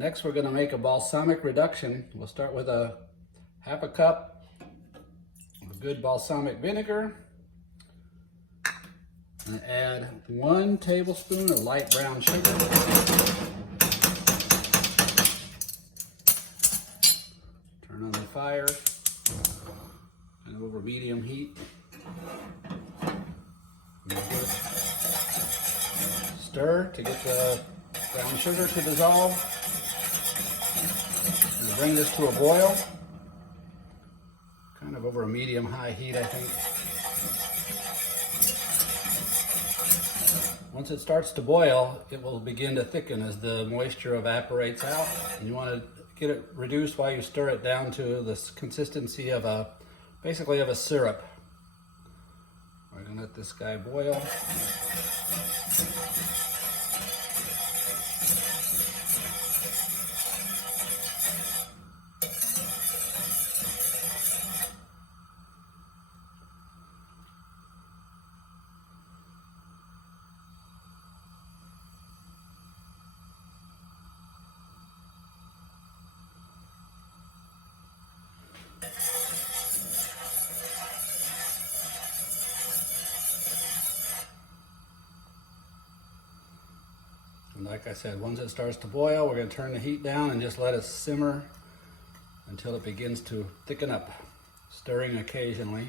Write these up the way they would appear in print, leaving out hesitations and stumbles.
Next, we're going to make a balsamic reduction. We'll start with a half a cup of good balsamic vinegar and add 1 tablespoon of light brown sugar. Turn on the fire and over medium heat. Stir to get the brown sugar to dissolve. And bring this to a boil, kind of over a medium-high heat, I think. Once it starts to boil, it will begin to thicken as the moisture evaporates out. And you want to get it reduced while you stir it down to the consistency of basically of a syrup. We're going to let this guy boil. And like I said, once it starts to boil, we're going to turn the heat down and just let it simmer until it begins to thicken up, stirring occasionally.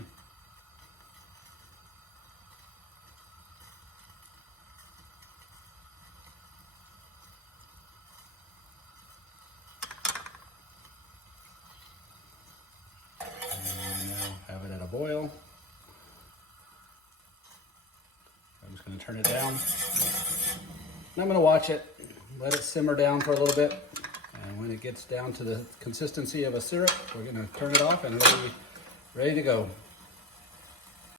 And now have it at a boil. I'm just going to turn it down. And I'm going to watch it, let it simmer down for a little bit, and when it gets down to the consistency of a syrup, we're going to turn it off and ready to go.